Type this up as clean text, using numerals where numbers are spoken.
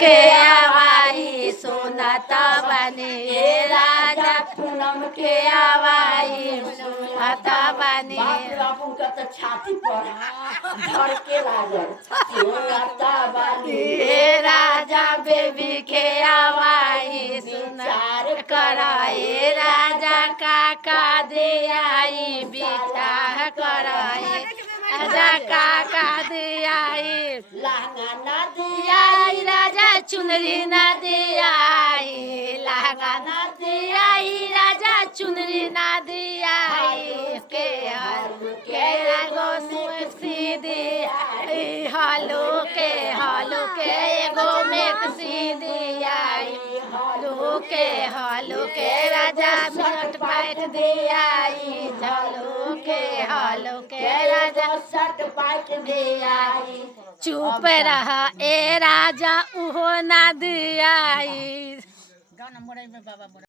के आवाई सुनत बनी राजा पूनम के आवाई सुनत बनी बापू का तो छाती पर धर के लागल सुनत बनी राजा बेबी के आवाई सुनार कराए राजा काका दे आई बिचार कराए राजा काका दे आई लहंगा ना दिया राजा चुनरी ना दिया लहंगा ना दिया राजा चुनरी ना दिया के एगो सीधी हालो के एगो मेक्सी दिया हालो के राजा मिनट बैठ दिया हालो के राजा शर्ट पाट दिया चुप रहा ए राजा उहो ना दिया गाना मोड़े में बाबा